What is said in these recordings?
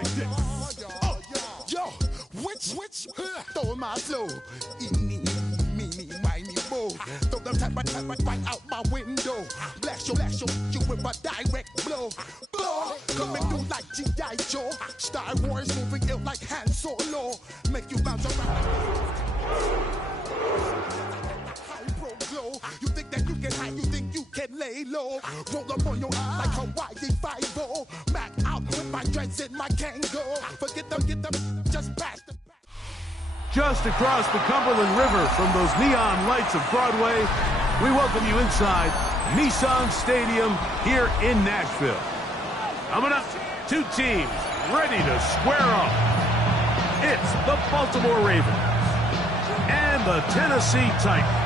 like this. Yo, which, throw my flow. Eeny, meeny, miny, mo. Throw them type right out my window. Blast you with a direct blow. Blow, coming through like G.I. Joe. Star Wars moving ill like Han Solo. Make you bounce around. You think that you can hide, you think you can lay low. Roll up on your eye like Hawaii 5-0. Back out with my dreads and my Kango. Forget them, just pass the back. Just across the Cumberland River from those neon lights of Broadway, we welcome you inside Nissan Stadium here in Nashville. Coming up, two teams ready to square off. It's the Baltimore Ravens and the Tennessee Titans.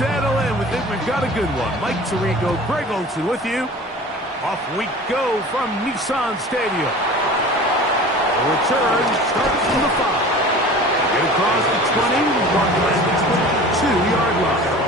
Settle in, we think we've got a good one. Mike Tirico, Greg Olson with you. Off we go from Nissan Stadium. The return starts from the 5. Get across the 20, mark at the 22-yard line.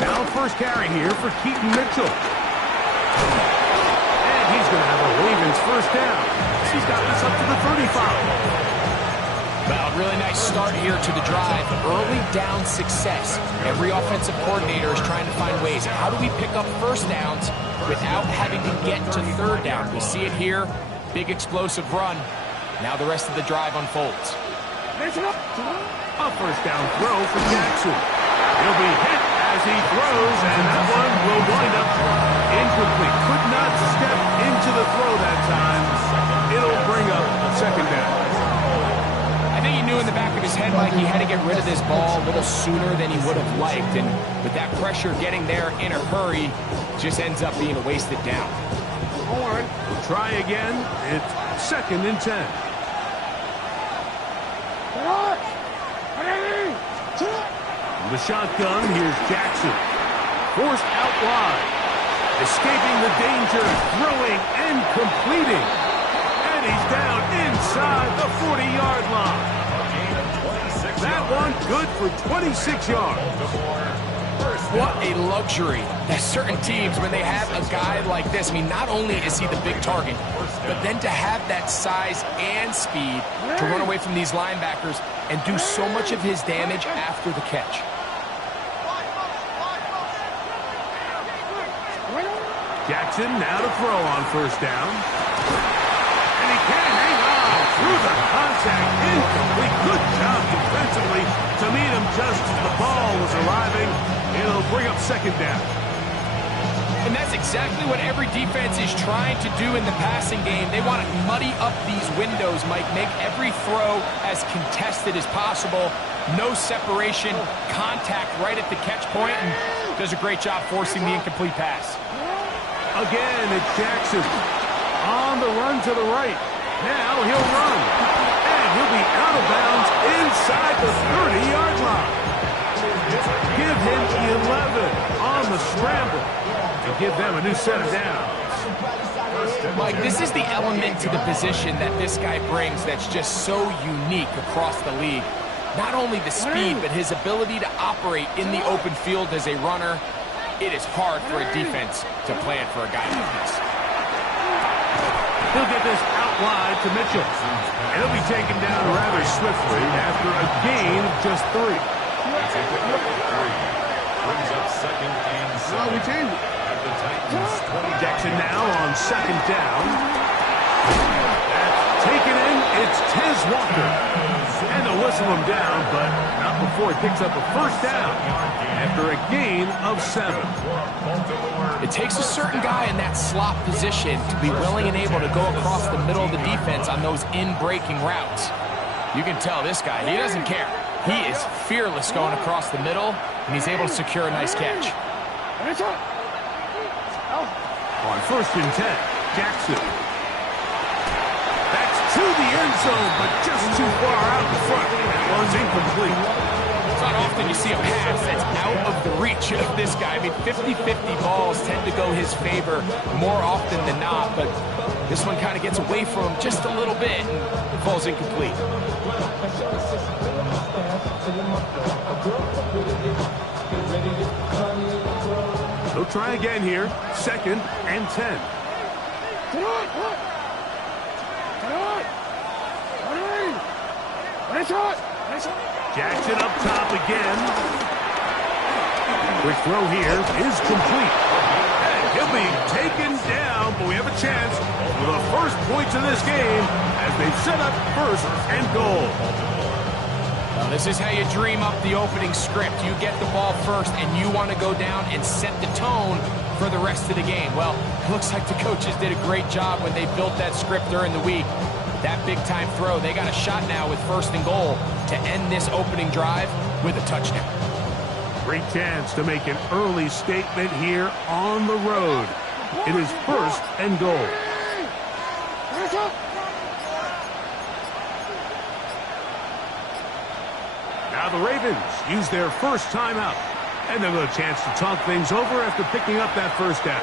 Now first carry here for Keaton Mitchell. And he's going to have a Ravens first down. He's got this up to the 35. Well, really nice start here to the drive. Early down success. Every offensive coordinator is trying to find ways. How do we pick up first downs without having to get to third down? We see it here. Big explosive run. Now the rest of the drive unfolds. A first down throw for Jackson. He'll be hit as he throws, and that one will wind up incomplete. Could not step into the throw that time. It'll bring up second down. I think he knew in the back of his head, Mike, he had to get rid of this ball a little sooner than he would have liked. And with that pressure getting there in a hurry, just ends up being a wasted down. We'll try again. It's second and 10. From the shotgun, here's Jackson. Forced out wide. Escaping the danger, throwing and completing. And he's down inside the 40-yard line. That one good for 26 yards. What a luxury that certain teams, when they have a guy like this, I mean, not only is he the big target, but then to have that size and speed to run away from these linebackers and do so much of his damage after the catch. Jackson now to throw on first down. And he can hang on through the contact. Incomplete. Good job defensively to meet him just as the ball was arriving. It'll bring up second down. And that's exactly what every defense is trying to do in the passing game. They want to muddy up these windows, Mike. Make every throw as contested as possible. No separation, contact right at the catch point. And Does a great job forcing the incomplete pass. Again, it's Jackson. On the run to the right. Now he'll run. And he'll be out of bounds inside the 30-yard line. Give him 11 on the scramble to give them a new set of downs. Mike, this is the element to the position that this guy brings that's just so unique across the league. Not only the speed, but his ability to operate in the open field as a runner. It is hard for a defense to plan for a guy like this. He'll get this out wide to Mitchell. And he'll be taken down rather swiftly after a gain of just 3. Brings up second and 7. We changed it. Jackson now on second down. That's taken in. It's Tez Walker. And they'll whistle him down, but not before he picks up a first down after a gain of 7. It takes a certain guy in that slot position to be willing and able to go across the middle of the defense on those in-breaking routes. You can tell this guy, he doesn't care. He is fearless going across the middle, and he's able to secure a nice catch. On first and 10, Jackson. That's to the end zone, but just too far out in front. That one's incomplete. It's not often you see a pass that's out of the reach of this guy. I mean, 50-50 balls tend to go his favor more often than not, but this one kind of gets away from him just a little bit and falls incomplete. He'll try again here. Second and 10. Jackson up top again. Quick throw here is complete. And he'll be taken down, but we have a chance for the first points of this game as they've set up first and goal. Well, this is how you dream up the opening script. You get the ball first, and you want to go down and set the tone for the rest of the game. Well, it looks like the coaches did a great job when they built that script during the week. That big-time throw, they got a shot now with first and goal to end this opening drive with a touchdown. Great chance to make an early statement here on the road. It is first and goal. Now the Ravens use their first timeout, and they'll get a chance to talk things over after picking up that first down.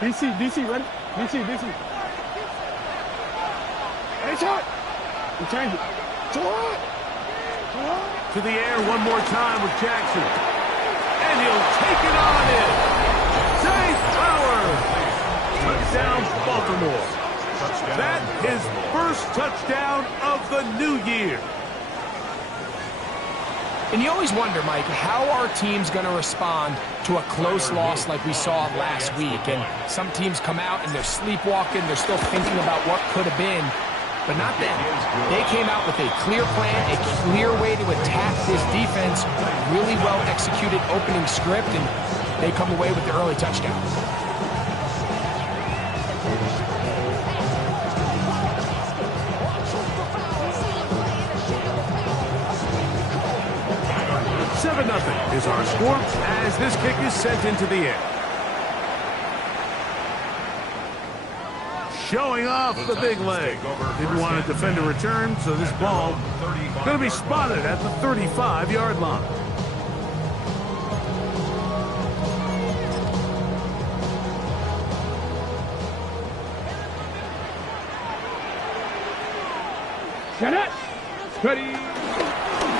DC, ready? DC. Hey, shot! We changed it. To the air one more time with Jackson. And he'll take it on in. Zay Flowers. Touchdown, Baltimore. That is first touchdown of the new year. And you always wonder, Mike, how are teams going to respond to a close loss like we saw last week? And some teams come out and they're sleepwalking. They're still thinking about what could have been. But not them. They came out with a clear plan, a clear way to attack this defense, really well-executed opening script, and they come away with the early touchdown. Nothing is our score as this kick is sent into the air. Showing off the big leg. Didn't want to defend a return, so this ball going to be spotted at the 35-yard line. Get it! Ready!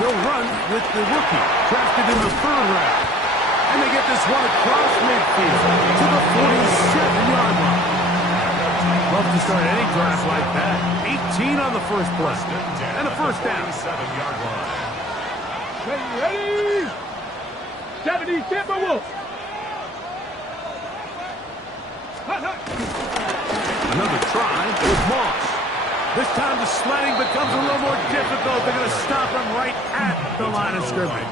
He'll run with the rookie, drafted in the 3rd round. And they get this one across midfield to the 47-yard line. Love to start any drive like that. 18 on the first play. And a first down. 7-yard line. Ready! 70 Timberwolves! Another try with Moss. This time the sledding becomes a little more difficult. They're going to stop him right at the line of scrimmage.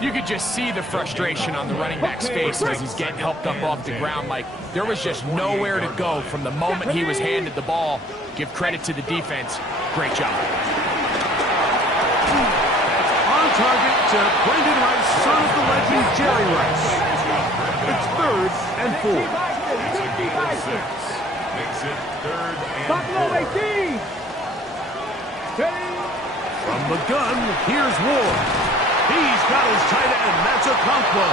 You could just see the frustration on the running back's face as he's getting helped up off the ground. Like, there was just nowhere to go from the moment he was handed the ball. Give credit to the defense. Great job. On target to Brendan Rice, son of the legend Jerry Rice. It's 3rd and 4. Makes it 3rd and Buffalo 4. 18. From the gun, here's Ward. He's got his tight end. That's a Conquo.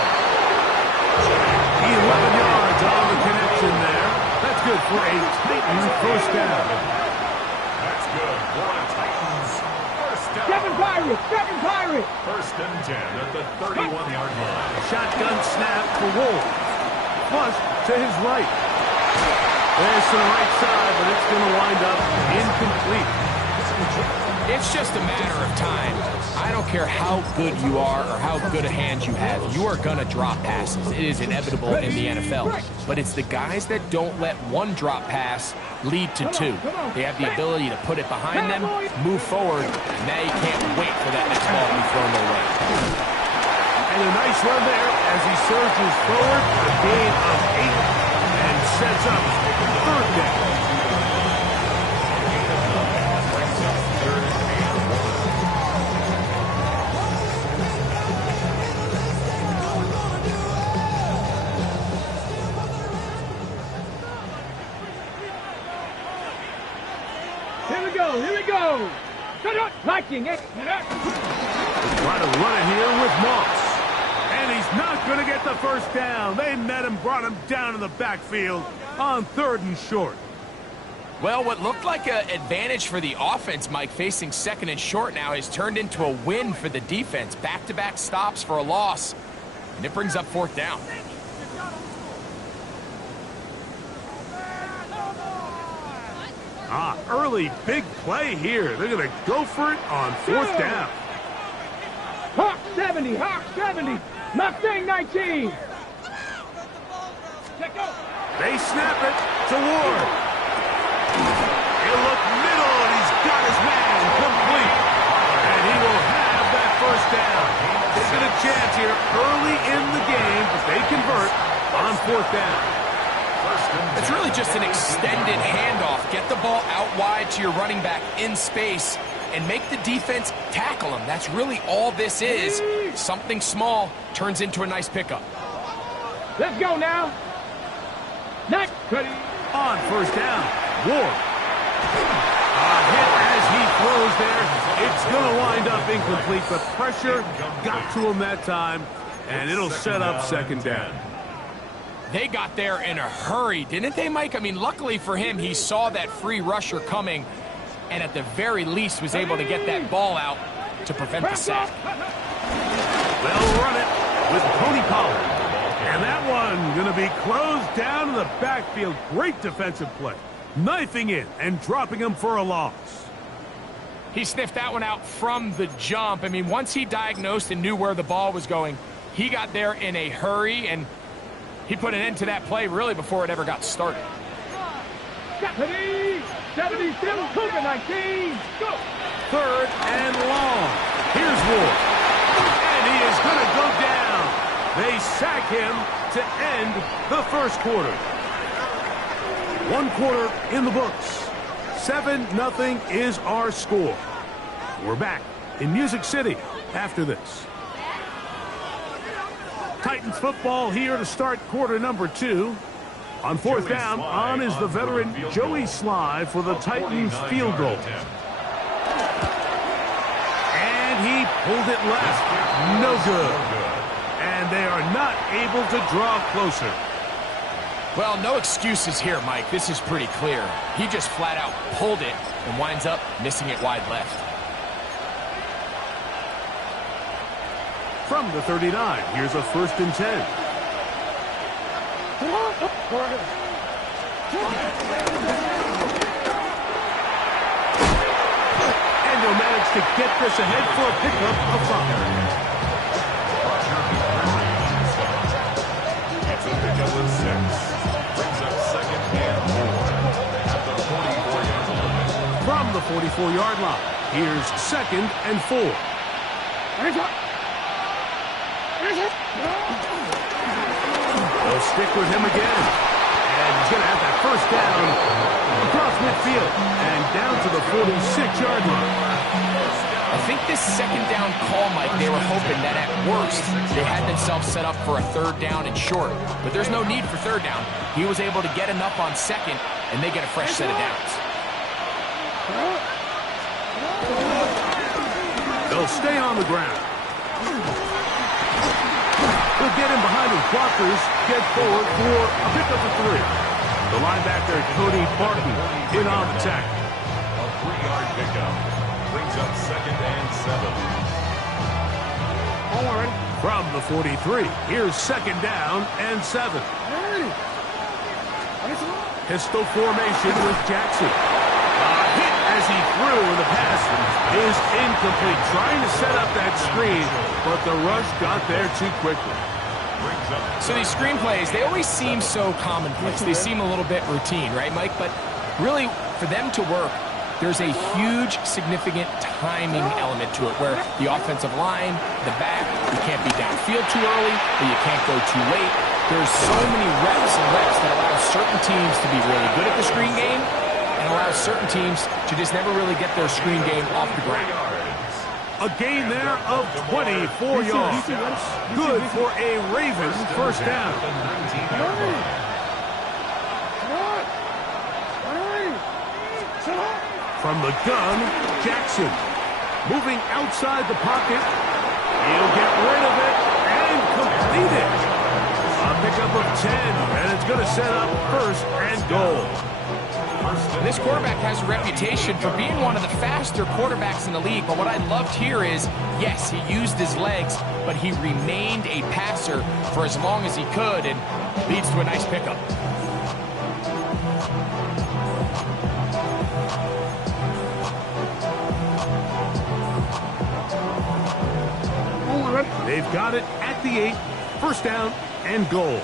11 yards on the connection there. That's good for a Titan first down. That's good for a Titans first down. Second pirate. 1st and 10 at the 31-yard line. Shotgun snap for Ward. Flush to his right. There's to the right side, but it's going to wind up incomplete. It's just a matter of time. I don't care how good you are or how good a hand you have. You are going to drop passes. It is inevitable in the NFL. But it's the guys that don't let one drop pass lead to 2. They have the ability to put it behind them, move forward, and now you can't wait for that next ball to be thrown their way. And a nice run there as he surges forward, a gain of 8, and sets up 3rd down. Here we go. Liking it. Try to run it here with Moss. And he's not going to get the first down. They met him, brought him down in the backfield on 3rd and short. Well, what looked like an advantage for the offense, Mike, facing 2nd and short now, has turned into a win for the defense. Back-to-back stops for a loss. And it brings up 4th down. Early big play here. They're going to go for it on 4th down. Hawk 70. Mustang 19. They snap it to Ward. He'll look middle, and he's got his man complete. And he will have that first down. They get a chance here early in the game if they convert on 4th down. It's really just an extended handoff. Get the ball out wide to your running back in space and make the defense tackle him. That's really all this is. Something small turns into a nice pickup. Let's go now. Next. On 1st down, Ward. Hit as he throws there. It's going to wind up incomplete, but pressure got to him that time, and it'll set up 2nd down. They got there in a hurry, didn't they, Mike? I mean, luckily for him, he saw that free rusher coming and at the very least was able to get that ball out to prevent the sack. They'll run it with Tony Pollard. And that one going to be closed down in the backfield. Great defensive play. Knifing in and dropping him for a loss. He sniffed that one out from the jump. I mean, once he diagnosed and knew where the ball was going, he got there in a hurry, and he put an end to that play really before it ever got started. 77, Cougar 19. Go. 3rd and long. Here's Ward. And he is going to go down. They sack him to end the 1st quarter. 1 quarter in the books. 7-0 is our score. We're back in Music City after this. Titans football here to start quarter number 2. On 4th down, on is the veteran Joey Sly for the Titans field goal. And he pulled it left. No good. And they are not able to draw closer. Well, no excuses here, Mike. This is pretty clear. He just flat out pulled it and winds up missing it wide left. From the 39, here's a 1st and 10. And they'll manage to get this ahead for a pickup of 5. It's a pickup of 6. Brings up 2nd and 4 at the 44-yard line. From the 44-yard line, here's 2nd and 4. They'll stick with him again. And he's going to have that first down across midfield and down to the 46-yard line. I think this 2nd down call, Mike, they were hoping that at worst they had themselves set up for a 3rd down and short. But there's no need for 3rd down. He was able to get enough on 2nd, and they get a fresh set of downs. They'll stay on the ground. They'll get him behind his blockers, get forward for a pickup of 3. The linebacker, Cody Barton, in on the tackle. A 3-yard pickup. Brings up 2nd and 7. From the 43, here's 2nd down and 7. Pistol formation with Jackson. Hit as he threw, and the pass is incomplete. Trying to set up that screen, but the rush got there too quickly. So these screen plays, they always seem so commonplace. They seem a little bit routine, right, Mike? But really, for them to work, there's a huge, significant timing element to it where the offensive line, the back, you can't be downfield too early, but you can't go too late. There's so many reps and reps that allow certain teams to be really good at the screen game and allow certain teams to just never really get their screen game off the ground. A gain there of 24 yards. Good for a Ravens first down. From the gun, Jackson. Moving outside the pocket. He'll get rid of it and complete it. A pickup of 10, and it's going to set up 1st and goal. This quarterback has a reputation for being one of the faster quarterbacks in the league, but what I loved here is, yes, he used his legs, but he remained a passer for as long as he could, and leads to a nice pickup. They've got it at the 8, 1st down and goal.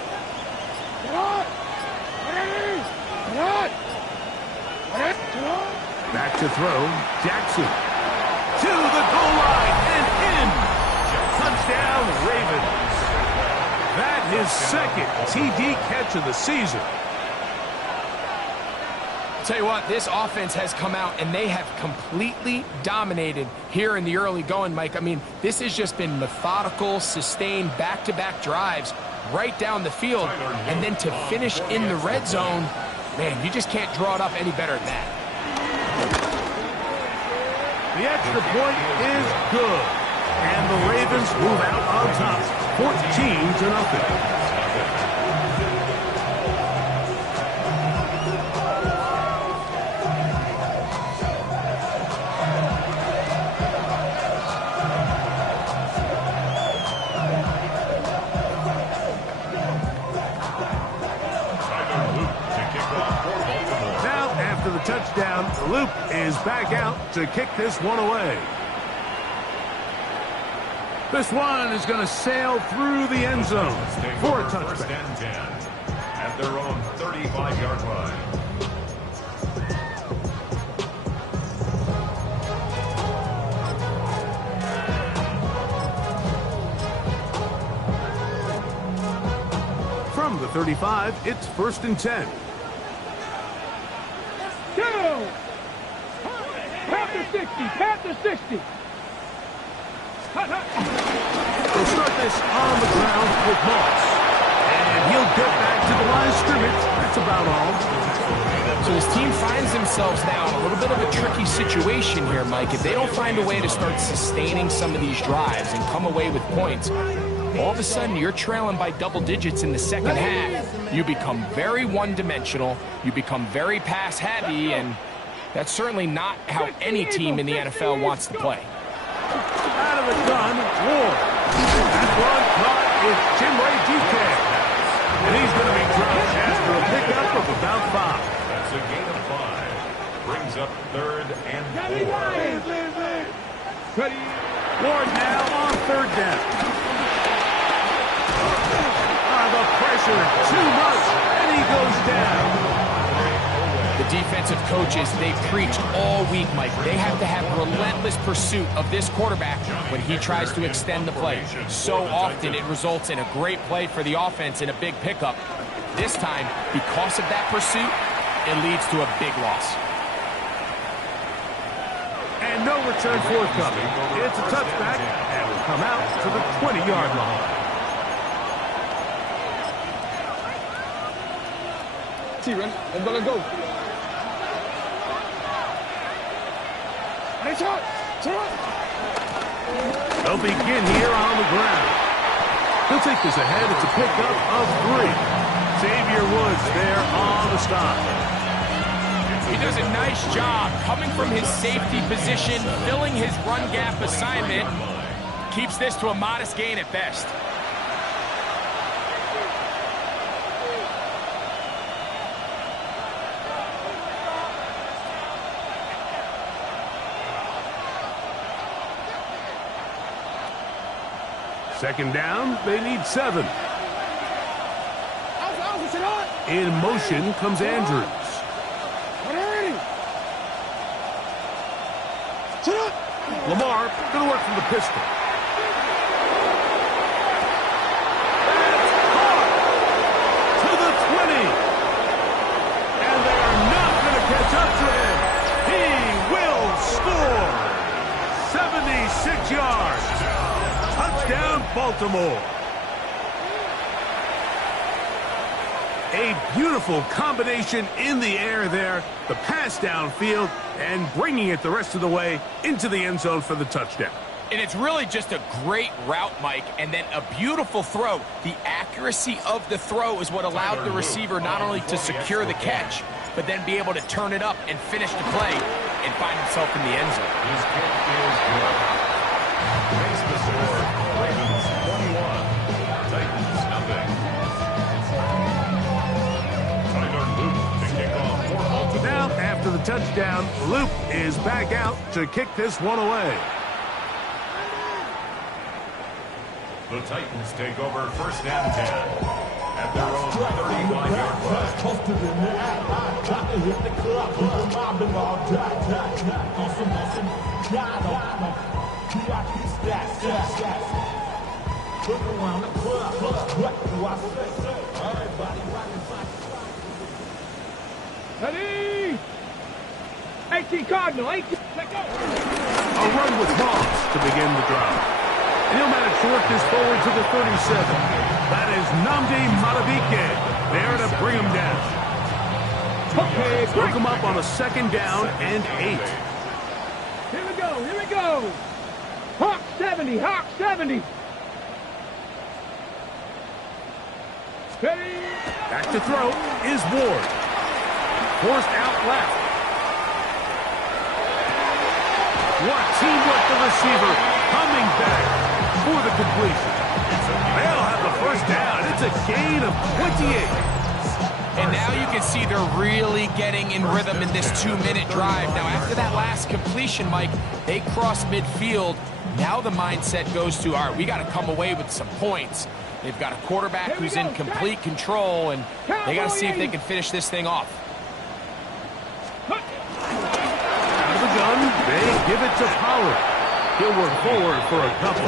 Back to throw, Jackson. To the goal line and in. Touchdown, Ravens. That his 2nd TD catch of the season. Tell you what, this offense has come out and they have completely dominated here in the early going, Mike. I mean, this has just been methodical, sustained, back-to-back drives right down the field. And then to finish in the red zone, man, you just can't draw it up any better than that. The extra point is good. And the Ravens move out on top, 14-0. The touchdown, Loop is back out to kick this one away. This one is going to sail through the end zone for a touchback. 1st and 10 at their own 35-yard line. From the 35, it's 1st and 10. Panther 60, Panther 60. They'll start this on the ground with Moss. And he'll get back to the line of scrimmage. That's about all. So this team finds themselves now in a little bit of a tricky situation here, Mike. If they don't find a way to start sustaining some of these drives and come away with points, all of a sudden you're trailing by double digits in the 2nd half. You become very one-dimensional. You become very pass-heavy, and that's certainly not how any team in the NFL wants to play. Out of the gun, Ward. That one caught is Jimray DK. And he's going to be dropped after a pickup of about 5. That's a gain of 5. Brings up 3rd and 4. Ward now on 3rd down. The pressure too much, and he goes down. The defensive coaches, they preached all week, Mike. They have to have relentless pursuit of this quarterback when he tries to extend the play. So often it results in a great play for the offense and a big pickup. This time, because of that pursuit, it leads to a big loss. And no return forthcoming. It's a touchback and will come out to the 20-yard line. T-Ren, I'm gonna go. They'll begin here on the ground. He'll take this ahead. It's a pickup of 3. Xavier Woods there on the stop. He does a nice job coming from his safety position, filling his run gap assignment. Keeps this to a modest gain at best. Second down, they need 7. In motion comes Andrews. Lamar going to work from the pistol. That's caught to the 20. And they are not going to catch up to him. He will score. 76 yards. Touchdown, Baltimore. A beautiful combination in the air there. The pass downfield and bringing it the rest of the way into the end zone for the touchdown. And it's really just a great route, Mike, and then a beautiful throw. The accuracy of the throw is what allowed the receiver not only to secure the catch, but then be able to turn it up and finish the play and find himself in the end zone. His kick is good. Makes the score. Ravens 21. Titans nothing. Tyler Luke to kick off for Baltimore. Now, after the touchdown, Luke is back out to kick this one away. The Titans take over first and 10 at their own 35-yard line. Ready? 18 Cardinal, 18. Let go. A run with Moss to begin the drive. And he'll manage to work this forward to the 37. That is Nnamdi Madubuike there to bring him down. Okay, Broke him up on a second down and 8. Here we go, here we go. Hawk 70, Hawk 70. Ready? Back to throw is Ward. Forced out left. What teamwork, the receiver coming back for the completion. They'll have the first down. It's a gain of 28. And now you can see they're really getting in rhythm in this 2-minute drive. Now, after that last completion, Mike, they cross midfield. Now the mindset goes to, all right, we got to come away with some points. They've got a quarterback who's in complete control, and they got to see if they can finish this thing off. Out of the gun, they give it to Pollard. He'll work forward for a couple.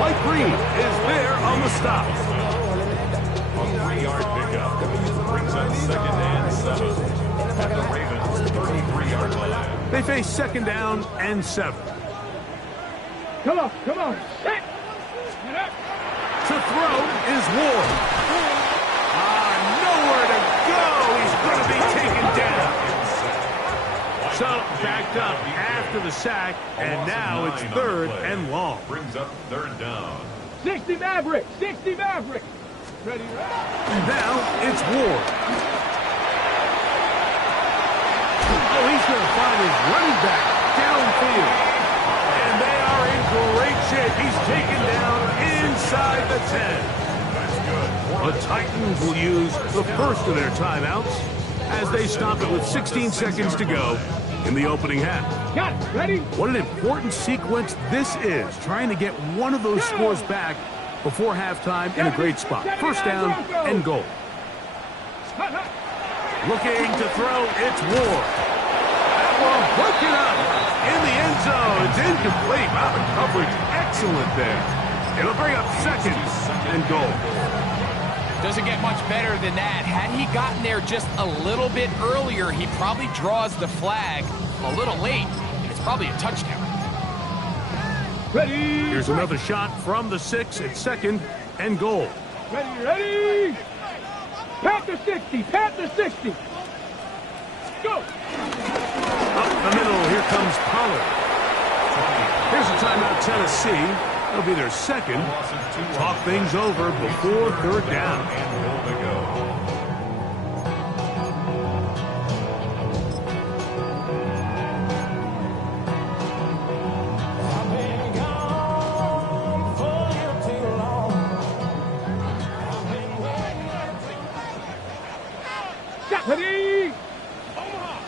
Mike Green is there on the stop. A 3-yard pickup brings up second and 7 at the Ravens 33-yard line. They face second down and 7. Come on, come on. Set. To throw is Ward. Nowhere to go. He's going to be taken down. So backed up after the sack, and now it's third and long. Brings up third down. 60 Maverick, 60 Maverick. Ready, Now it's Ward. Oh, he's going to find his running back downfield. And they are in great shape. He's taken down inside the 10. That's good. The Titans will use the first of their timeouts as they stop it with 16 seconds to go in the opening half. Got it. Ready? What an important sequence this is, trying to get one of those scores back before halftime in a great spot. First down and goal. Looking to throw, it's Ward. That ball broken up in the end zone. It's incomplete. Wow, the coverage excellent there. It'll bring up second and goal. Doesn't get much better than that. Had he gotten there just a little bit earlier, he probably draws the flag a little late. It's probably a touchdown. Ready. Here's another shot from the 6 at second and goal. Ready. Panther 60. Panther 60. Go. Up the middle, here comes Pollard. Here's a timeout, Tennessee. That'll be their second. Talk things over before third down. Ready.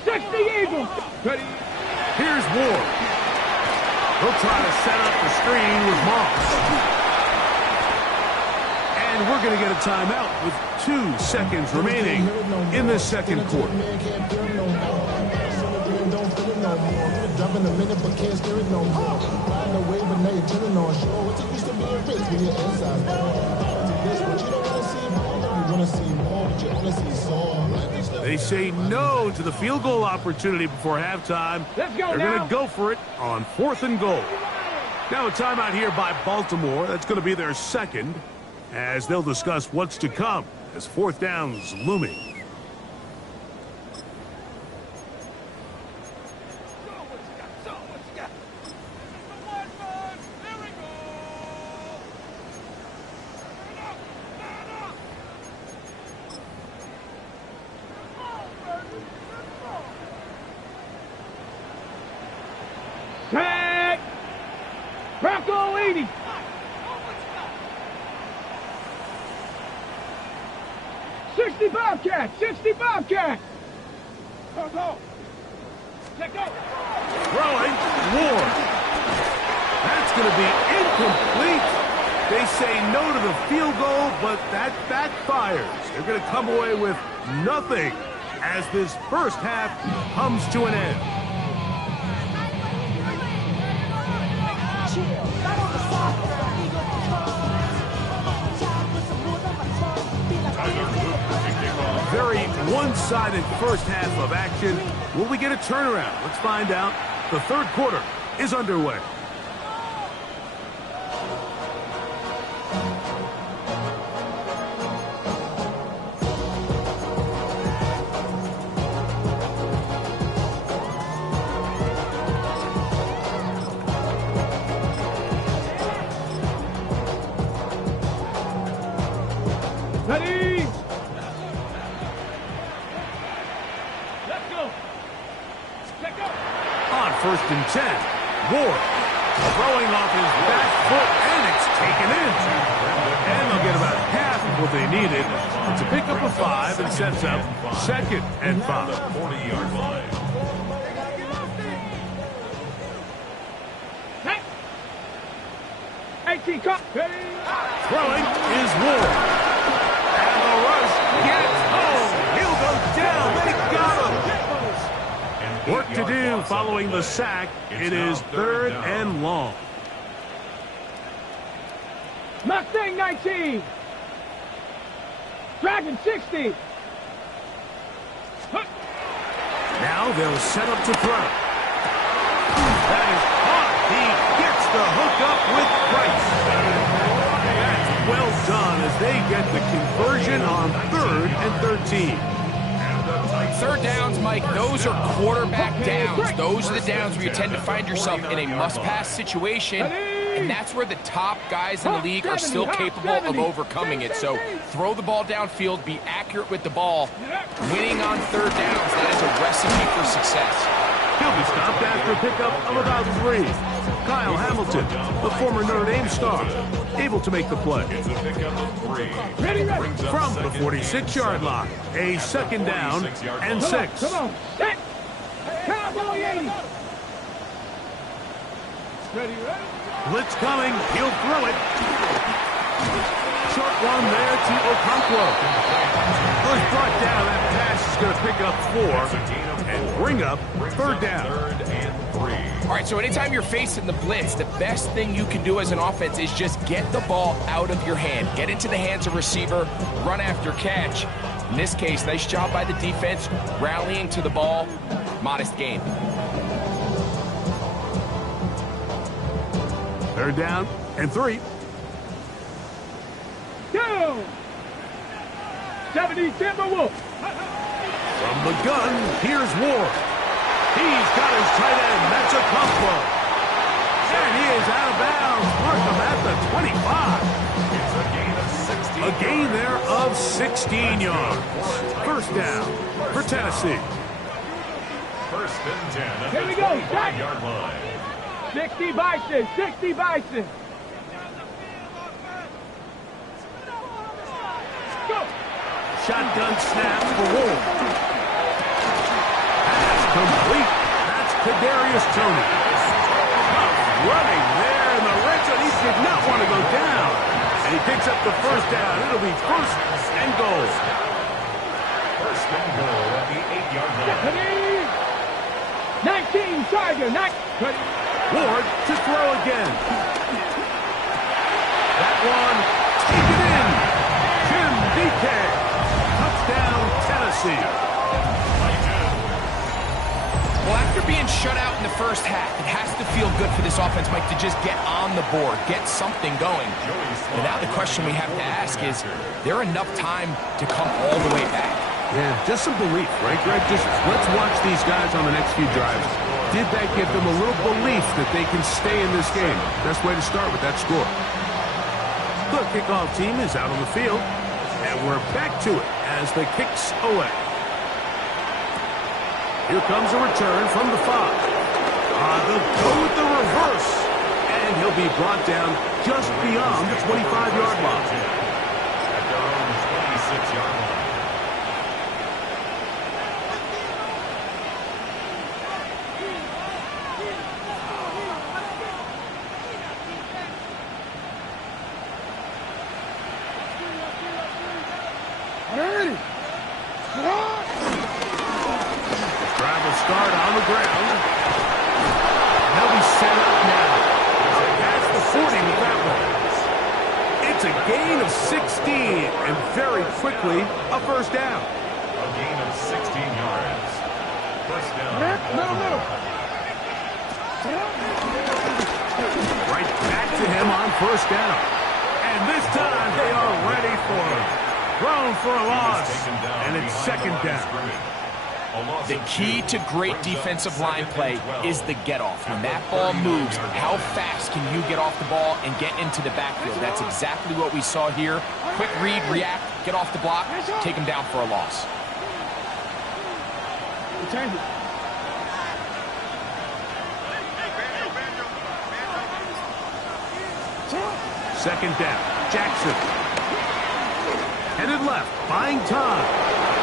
60 Eagles. Ready. Here's Ward. He'll try to set up the screen with Moss. And we're going to get a timeout with 2 seconds remaining in the second quarter. They say no to the field goal opportunity before halftime. Let's go. They're going to go for it on 4th and goal. Now a timeout here by Baltimore. That's going to be their second, as they'll discuss what's to come as 4th down's looming. Tag. Bronco 80. $60 Bobcat. $60 Bobcat. Go. Check go. Throwing, Ward. That's going to be incomplete. They say no to the field goal, but that backfires. They're going to come away with nothing as this first half comes to an end. Very one-sided first half of action. Will we get a turnaround? Let's find out. The third quarter is underway. Ready. Let's go. Check go. On 1st and 10, Ward throwing off his back foot, and it's taken in. And they'll get about half of what they needed to pick up a 5 and sets up 2nd and 5. 40-yard line. Hey. 18 cut. Ready. Throwing is Ward. And the rush gets home. He'll go down. They got him. Work to do following the sack. It is 3rd and long. Mustang 19. Dragon 60. Now they'll set up to throw. That is hard. He gets the hookup with Price. That's well done as they get the conversion on 3rd and 13. Third downs, Mike, those are quarterback downs. Those are the downs where you tend to find yourself in a must-pass situation, and that's where the top guys in the league are still capable of overcoming it. So throw the ball downfield, be accurate with the ball. Winning on third downs, that is a recipe for success. He'll be stopped after a pickup of about 3. Kyle Hamilton, the former Notre Dame star, able to make the play. It's a pickup of 3. From the 46-yard line, a 2nd down and 6. Come on. Set. Cowboy 80. Ready. Blitz coming. He'll throw it. Short one there to Okonkwo. Was brought down. That pass is going to pick up 4 and bring up third down. Third and 3. All right, so anytime you're facing the blitz, the best thing you can do as an offense is just get the ball out of your hand. Get into the hands of receiver, run after catch. In this case, nice job by the defense, rallying to the ball. Modest gain. Third down and 3. Go! 70 Timberwolf. From the gun, here's Ward. He's got his tight end. That's a combo. And he is out of bounds. Mark him at the 25. It's a gain of 16. A gain there of 16 yards. First down for Tennessee. First and 10 at Here the we go. 25-yard line. 60 Bison, 60 Bison. Go! Shotgun snap for Ward. Pass complete. That's Kadarius Toney. Tough running there in the red zone. He did not want to go down. And he picks up the first down. It'll be first and goal. First and goal at the 8-yard line. 19 Tiger, 9. Ward to throw again. That one taken in. Jim DK. Touchdown, Tennessee. Well, after being shut out in the first half, it has to feel good for this offense, Mike, to just get on the board, get something going. And now the question we have to ask is there enough time to come all the way back? Yeah, just some belief, right, Greg? Just let's watch these guys on the next few drives. Did that give them a little belief that they can stay in this game? Best way to start with that score. The kickoff team is out on the field, and we're back to it as the kicks away. Here comes a return from the 5. They'll go with the reverse, and he'll be brought down just beyond the 25-yard line. At their own 26-yard line. Ready? Drive will start on the ground. They'll be set up now. That's the 40 with that one. It's a gain of 16, and very quickly, a first down. A gain of 16 yards. First down. No. Right back to him on first down. And this time, they are ready for him. Thrown for a loss, and it's second down. The key to great defensive line play is the get-off. When that ball moves, how fast can you get off the ball and get into the backfield? That's exactly what we saw here. Quick read, react, get off the block, take him down for a loss. Second down, Jackson. Headed left, buying time.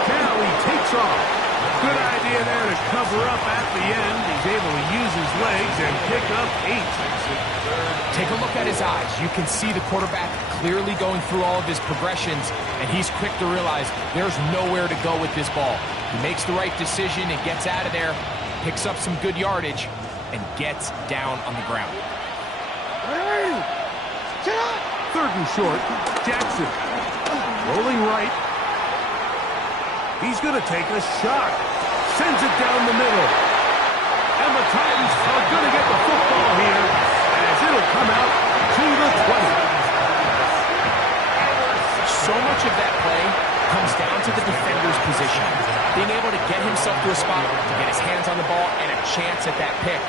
Now he takes off. Good idea there to cover up at the end. He's able to use his legs and pick up 8. Take a look at his eyes. You can see the quarterback clearly going through all of his progressions, and he's quick to realize there's nowhere to go with this ball. He makes the right decision and gets out of there, picks up some good yardage, and gets down on the ground. Third and short, Jackson. Rolling right. He's going to take a shot. Sends it down the middle. And the Titans are going to get the football here as it'll come out to the 20. So much of that play comes down to the defender's position. Being able to get himself to a spot to get his hands on the ball and a chance at that pick.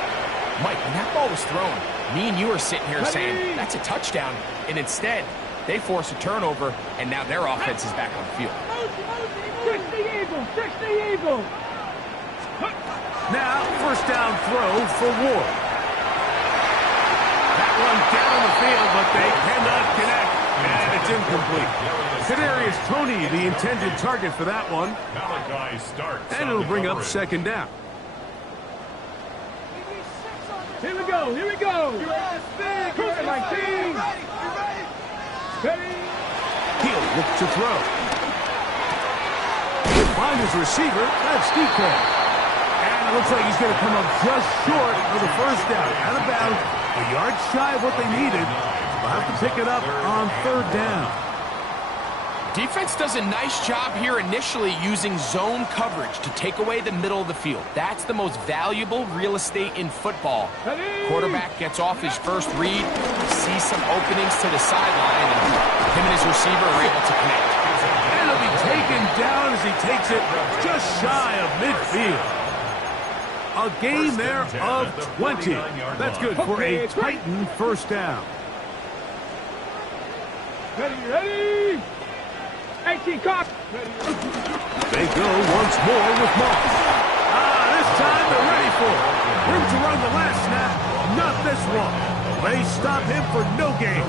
Mike, when that ball was thrown, me and you are sitting here saying, that's a touchdown. And instead, they force a turnover, and now their offense is back on the field. 60 Eagles. Now, first down throw for Ward. That one down the field, but they cannot connect, and it's incomplete. Kadarius Toney, the intended target for that one. And it'll bring up second down. Here we go. Cruise at 19. Ready? He'll look to throw. find his receiver. That's DK. And it looks like he's going to come up just short of the first down. Out of bounds, a yard shy of what they needed. They'll have to pick it up on third down. Defense does a nice job here initially using zone coverage to take away the middle of the field. That's the most valuable real estate in football. Quarterback gets off his first read, sees some openings to the sideline, and him and his receiver are able to connect. And it'll be taken down as he takes it just shy of midfield. A gain there of 20. That's good for a Titan first down. Ready. 18 cock. They go once more with Moss. This time they're ready for it. Room to run the last snap, not this one. They stop him for no gain.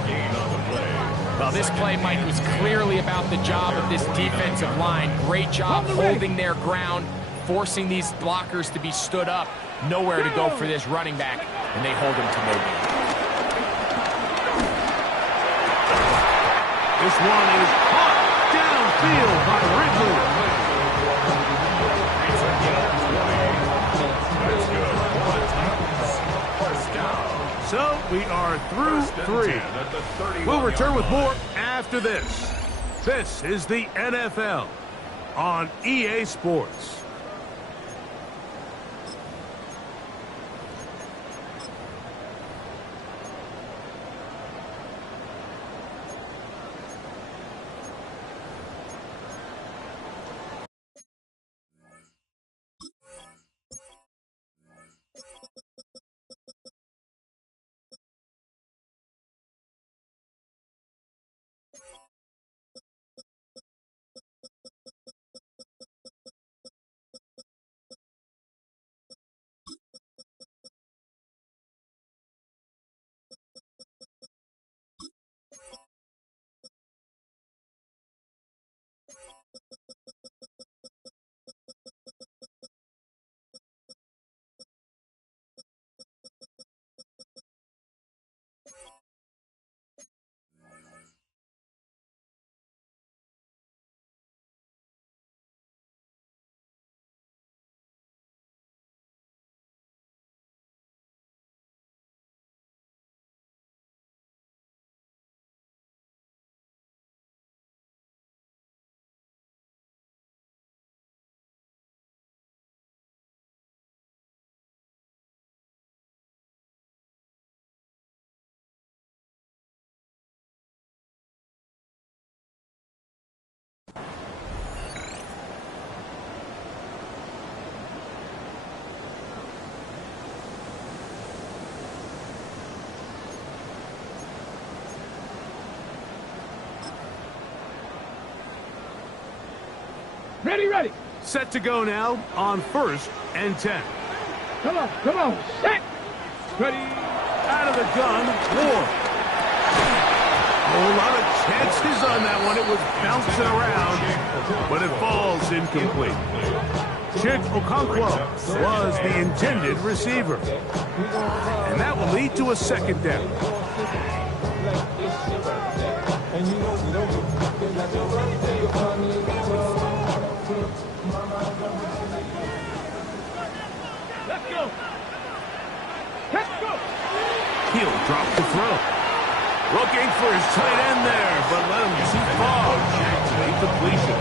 Well, this play, Mike, was clearly about the job of this defensive line. Great job holding their ground, forcing these blockers to be stood up. Nowhere to go for this running back, and they hold him to no gain. This one is caught downfield by Ridley. So we are through 3. We'll return with more after this. This is the NFL on EA Sports. Ready. Set to go now on 1st and 10. Come on. Set. Ready. Out of the gun, Ward. A lot of chances on that one. It was bouncing around, but it falls incomplete. Chick Okonkwo was the intended receiver. And that will lead to a second down. He'll drop the throw. Looking for his tight end there, but let him fall. Incompletion.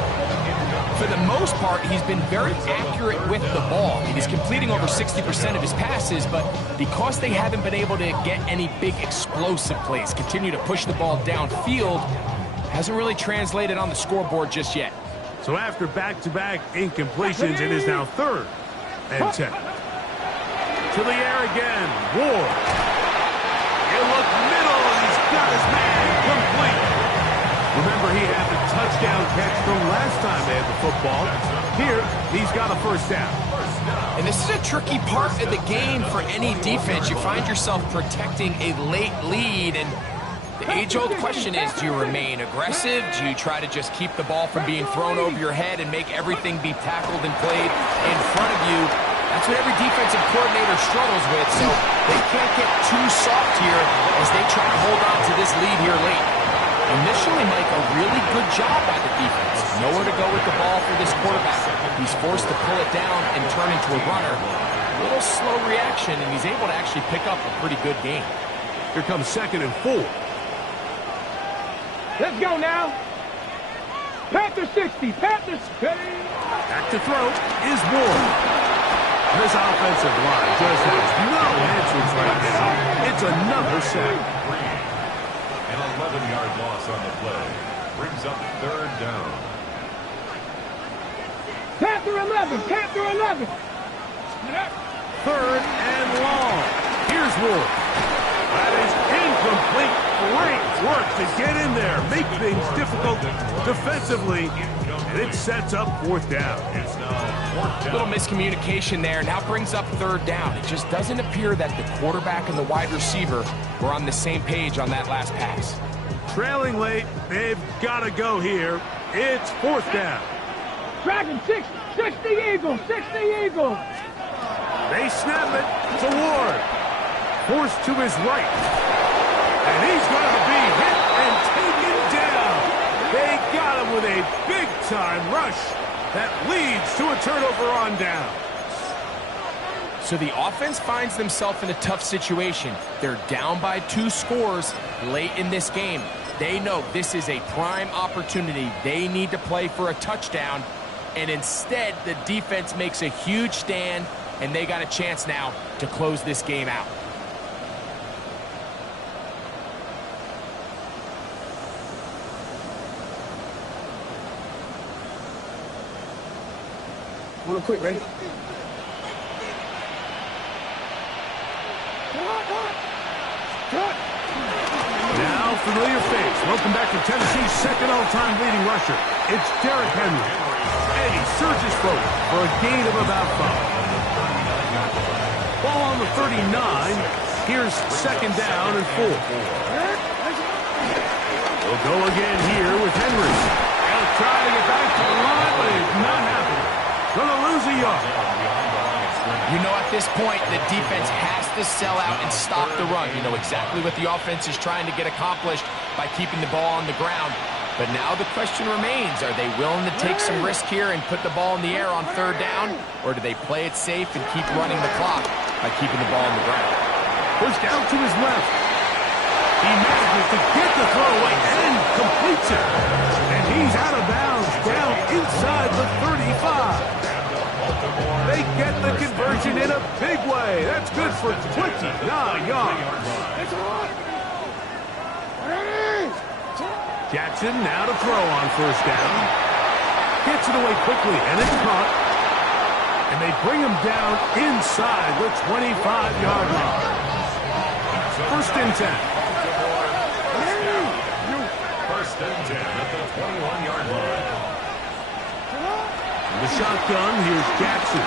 For the most part, he's been very accurate with the ball. He's completing over 60% of his passes, but because they haven't been able to get any big explosive plays, continue to push the ball downfield, hasn't really translated on the scoreboard just yet. So after back-to-back incompletions, it is now 3rd and 10. To the air again, Ward. He'll look middle, and he's got his man complete. Remember, he had the touchdown catch from last time they had the football. Here, he's got a first down. And this is a tricky part of the game for any defense. You find yourself protecting a late lead, and the age-old question is, do you remain aggressive? Do you try to just keep the ball from being thrown over your head and make everything be tackled and played in front of you? That's what every defensive coordinator struggles with, so they can't get too soft here as they try to hold on to this lead here late. Initially, Mike, a really good job by the defense. Nowhere to go with the ball for this quarterback. He's forced to pull it down and turn into a runner. A little slow reaction, and he's able to actually pick up a pretty good game. Here comes 2nd and 4. Let's go now. Panther 60. Panther 60. Back to throw is Ward. This offensive line just has no answers right now. It's another sack. An 11-yard loss on the play. Brings up 3rd down. Panther 11. Panther 11. 3rd and long. Here's Ward. That is incomplete. Great work to get in there, make things difficult defensively, and it sets up 4th down. It's now 4th down. Little miscommunication there. Now brings up 3rd down. It just doesn't appear that the quarterback and the wide receiver were on the same page on that last pass. Trailing late, they've got to go here. It's 4th down. Dragon 60 Eagles. 60 Eagles. They snap it to Ward. Forced to his right. And he's going to be hit and taken down. They got him with a big-time rush that leads to a turnover on down. So the offense finds themselves in a tough situation. They're down by 2 scores late in this game. They know this is a prime opportunity. They need to play for a touchdown. And instead, the defense makes a huge stand, and they got a chance now to close this game out. Real quick, ready? Now, familiar face. Welcome back to Tennessee's 2nd all-time leading rusher. It's Derrick Henry. And he surges forward for a gain of about 5. Ball on the 39. Here's 2nd down and 4. We'll go again here with Henry. He'll try to get back to the line, but it's not happening. Gonna lose a yard. You know, at this point, the defense has to sell out and stop the run. You know exactly what the offense is trying to get accomplished by keeping the ball on the ground. But now the question remains, are they willing to take some risk here and put the ball in the air on 3rd down? Or do they play it safe and keep running the clock by keeping the ball on the ground? Pushed out to his left. He manages to get the throw away and completes it. And he's out of bounds down inside the 35. They get the conversion in a big way. That's good for 29 yards. Jackson now to throw on 1st down. Gets it away quickly, and it's caught. And they bring him down inside the 25-yard line. 1st and 10. 1st and 10 at the 21-yard line. The shotgun, here's Jackson.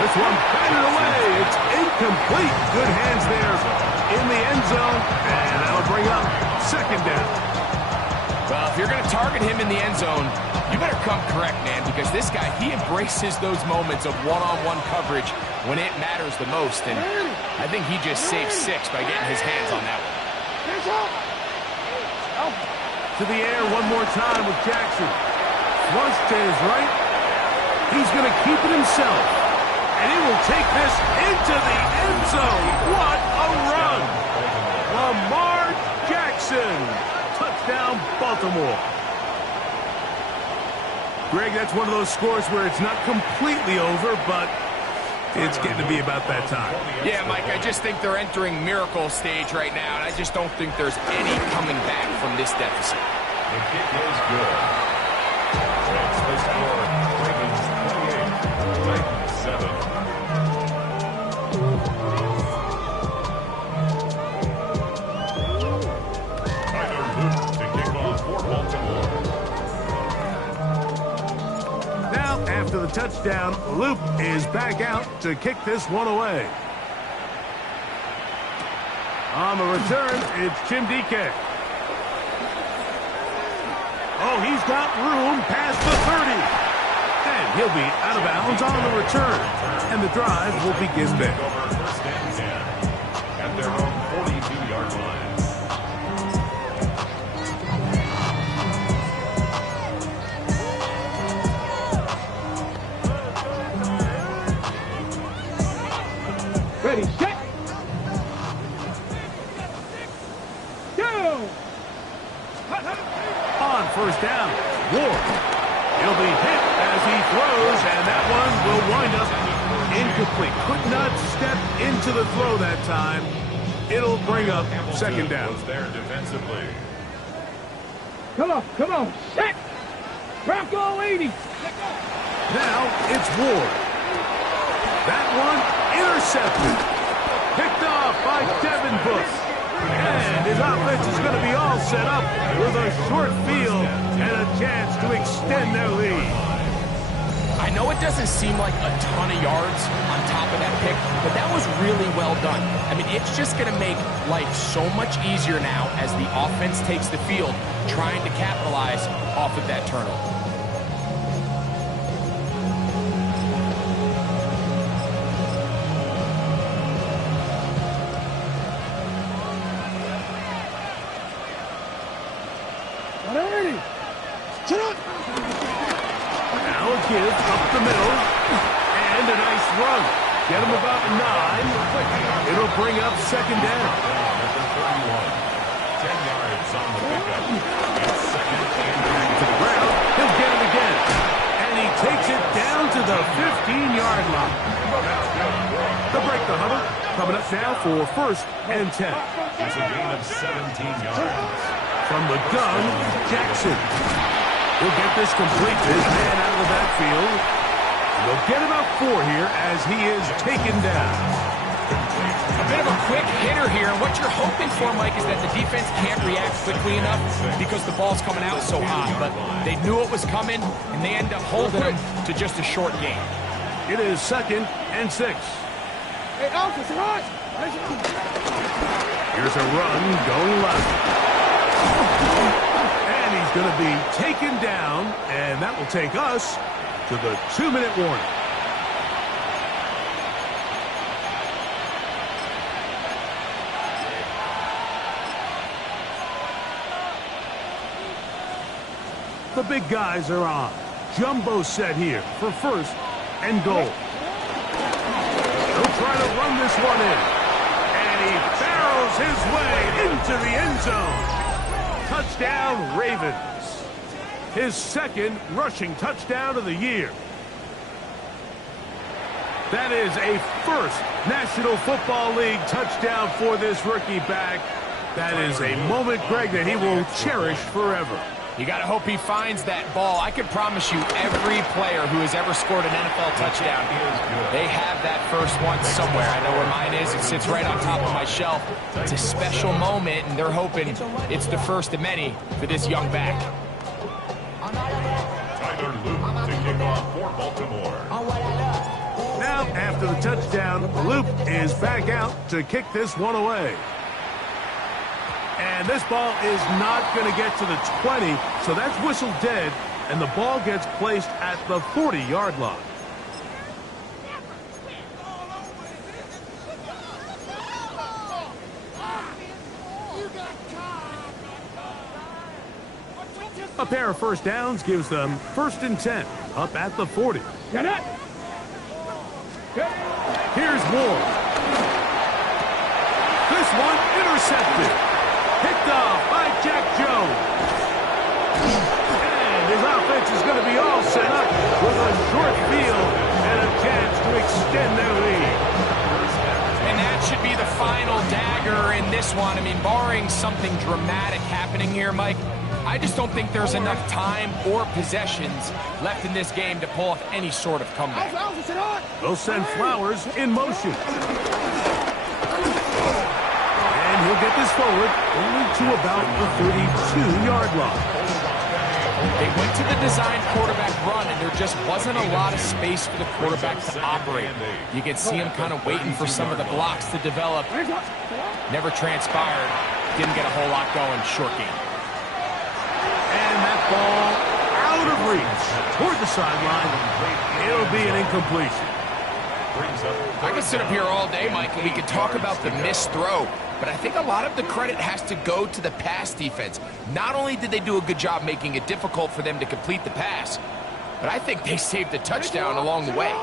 This one batted away. It's incomplete. Good hands there in the end zone. And that'll bring up 2nd down. Well, if you're going to target him in the end zone, you better come correct, man, because this guy, he embraces those moments of one-on-one coverage when it matters the most. And I think he just saved 6 by getting his hands on that one. To the air one more time with Jackson. Flush to his right. He's going to keep it himself. And he will take this into the end zone. What a run! Lamar Jackson. Touchdown, Baltimore. Greg, that's one of those scores where it's not completely over, but it's getting to be about that time. Yeah, Mike, I just think they're entering miracle stage right now, and I just don't think there's any coming back from this deficit. The kick is good. That's the score. Ravens 28, Titans 7. After the touchdown, Luke is back out to kick this one away. On the return, it's Chimdike. Oh, he's got room past the 30. And he'll be out of bounds on the return. And the drive will begin there. First and 10 at their own 42-yard line. ready. Set. Go. On first down, Ward. He'll be hit as he throws, and that one will wind up incomplete. Could not step into the throw that time. It'll bring up second down. Was there defensively. Come on. Set. Bronco 80. Now it's Ward. That one intercepted. Picked off by Devin Bush. And his offense is going to be all set up with a short field and a chance to extend their lead. I know it doesn't seem like a ton of yards on top of that pick, but that was really well done. I mean, it's just going to make life so much easier now as the offense takes the field, trying to capitalize off of that turnover. Now a give up the middle, and a nice run. Get him about 9. It'll bring up second down. 10 yards on the pickup. It's second and To the ground, he'll get it again. And he takes it down to the 15-yard line. To break the huddle, coming up now for first and 10. It's a gain of 17 yards. From the gun, Jackson. He'll get this complete to his man out of the backfield. They'll get about 4 here as he is taken down. A bit of a quick hitter here, and what you're hoping for, Mike, is that the defense can't react quickly enough because the ball's coming out so hot. But they knew it was coming, and they end up holding him to just a short gain. It is second and 6. Hey, Alpha, hot. Here's a run going left. And he's going to be taken down, and that will take us to the 2-minute warning. The big guys are on. Jumbo set here for first and goal. He'll try to run this one in. And he barrels his way into the end zone. Touchdown, Ravens. His second rushing touchdown of the year. That is a first National Football League touchdown for this rookie back. That is a moment, Greg, that he will cherish forever. You got to hope he finds that ball. I can promise you every player who has ever scored an NFL touchdown, they have that first one somewhere. I know where mine is. It sits right on top of my shelf. It's a special moment, and they're hoping it's the first of many for this young back. Tyler Luke to kick off for Baltimore. Now, after the touchdown, Luke is back out to kick this one away. And this ball is not going to get to the 20, so that's whistled dead, and the ball gets placed at the 40-yard line. A pair of first downs gives them first and 10, up at the 40. Get it. Here's Ward. This one intercepted. Picked off by Jack Jones. And his offense is going to be all set up with a short field and a chance to extend their lead. And that should be the final dagger in this one. I mean, barring something dramatic happening here, Mike, I just don't think there's enough time or possessions left in this game to pull off any sort of comeback. They'll send Flowers in motion. And he'll get this forward only to about the 32-yard line. They went to the design quarterback run, and there just wasn't a lot of space for the quarterback to operate. You can see him kind of waiting for some of the blocks to develop. Never transpired. Didn't get a whole lot going. Short game. And that ball out of reach toward the sideline. It'll be an incompletion. I could sit up here all day, Mike, and we could talk about the missed throw, but I think a lot of the credit has to go to the pass defense. Not only did they do a good job making it difficult for them to complete the pass, but I think they saved the touchdown along the way.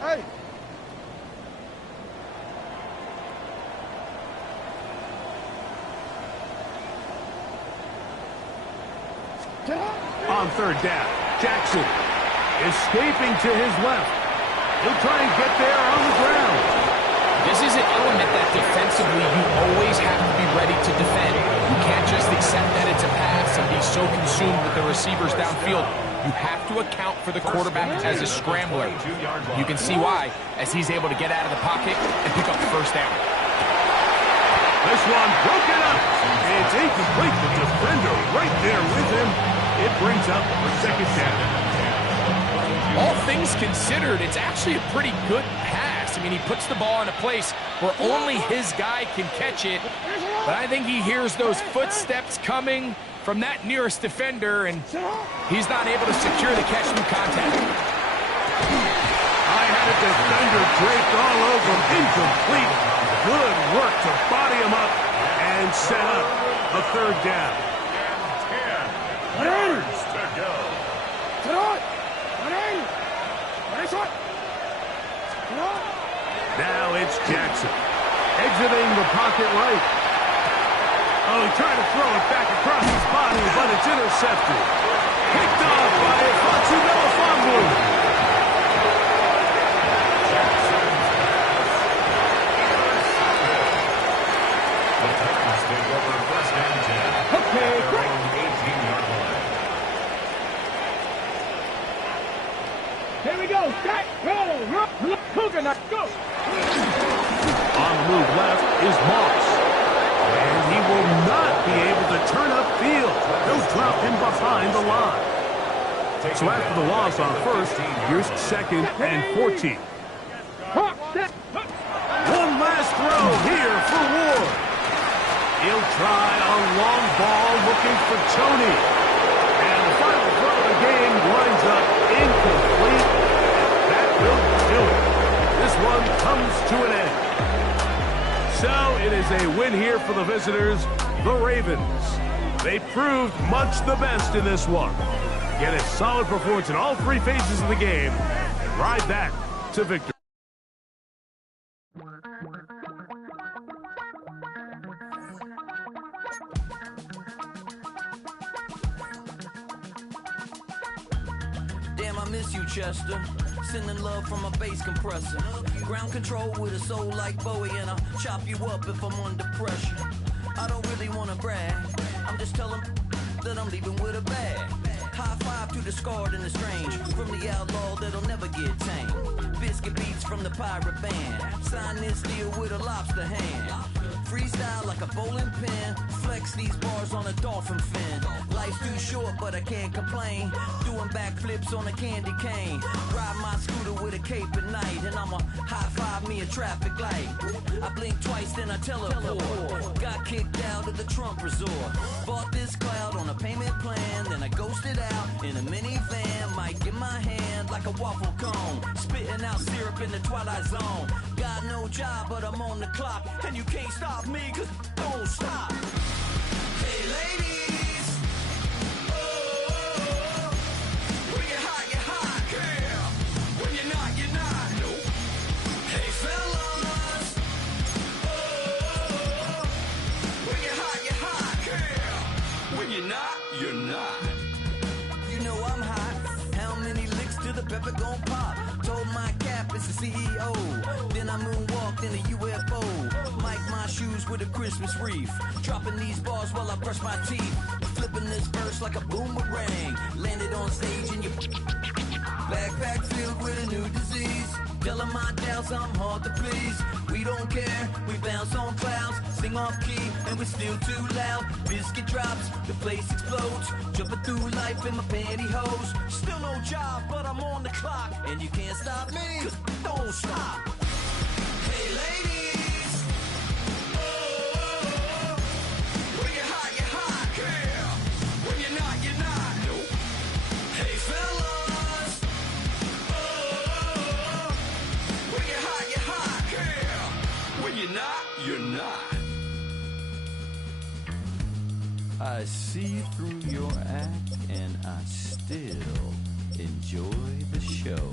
Hey. On third down, Jackson escaping to his left. He'll try and get there on the ground. This is an element that defensively you always have to be ready to defend. You can't just accept that it's a pass and be so consumed with the receivers downfield. You have to account for the quarterback as a scrambler. You can see why, as he's able to get out of the pocket and pick up the first down. This one broken up. It's incomplete. The defender right there with him. It brings up a second down. All things considered, it's actually a pretty good pass. I mean, he puts the ball in a place where only his guy can catch it. But I think he hears those footsteps coming from that nearest defender, and he's not able to secure the catch through contact. I had a defender draped all over him. Incomplete. Good work to body him up and set up a third down. 10 yards to go. Now it's Jackson exiting the pocket right. Oh, he tried to throw it back across his body, but it's intercepted. Picked off by Fonsu Melifonwu. Okay, great. 18-yard line. Here we go. Set, roll, coconut, go. On the move left is Moss. And he will not be able to turn upfield. They'll drop him behind the line. So after the loss on first, here's second and 14. One last throw here for Ward. He'll try a long ball looking for Tony. And the final throw of the game winds up incomplete. That will do it. This one comes to an end. So it is a win here for the visitors, the Ravens. They proved much the best in this one. Get a solid performance in all three phases of the game and ride that to victory. Damn, I miss you, Chester. Sending love from a bass compressor. Ground control with a soul like Bowie, and I'll chop you up if I'm under pressure. I don't really want to brag. I'm just telling that I'm leaving with a bag. High five to the scarred and the strange. From the outlaw that'll never get tamed. Biscuit beats from the pirate band. Sign this deal with a lobster hand. Freestyle like a bowling pin. Flex these bars on a dolphin fin. Life's too short, but I can't complain. Doing backflips on a candy cane. Ride my scooter with a cape at night. And I'ma high five me a traffic light. I blink twice, then I teleport. Got kicked out of the Trump resort. Bought this cloud on a payment plan. Then I ghosted out in a minivan. Mic in my hand like a waffle cone. Spitting out syrup in the twilight zone. Got no job, but I'm on the clock. And you can't stop me, cause don't stop. Hey ladies, oh, when you're hot, girl. When you're not, no. Hey fellas, oh, when you're hot, girl. When you're not. You know I'm hot. How many licks till the pepper gon' pop? Told my cap it's the CEO. Then I moonwalked in a UFO. Mic my shoes with a Christmas wreath. Dropping these bars while I brush my teeth. Flipping this verse like a boomerang. Landed on stage in your backpack filled with a new disease. Telling my doubts I'm hard to please. We don't care, we bounce on clouds. Sing off key and we're still too loud. Biscuit drops, the place explodes. Jumping through life in my pantyhose. Still no job, but I'm on the clock. And you can't stop me, cause don't stop. Hey ladies, oh, when you're hot, girl. When you're not, no. Hey fellas, oh, when you're hot, girl. When you're not. I see through your act and I still enjoy the show.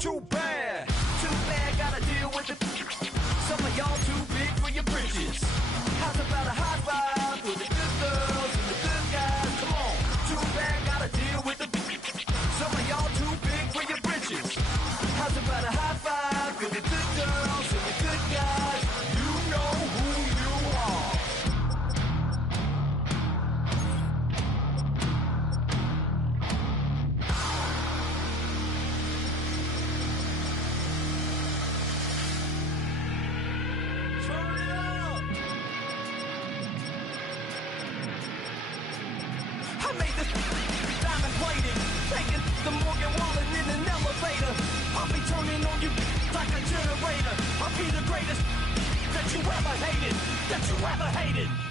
Too bad, gotta deal with it. Some of y'all too big for your britches. How's about a high five for the good girls and the good guys? Come on, too bad, gotta deal with it. Some of y'all too big for your britches. How's about a high five for the good girls and the good guys? You know who you are. I made this diamond plated, taking the Morgan Wallen in an elevator. I'll be turning on you like a generator. I'll be the greatest that you ever hated, that you ever hated.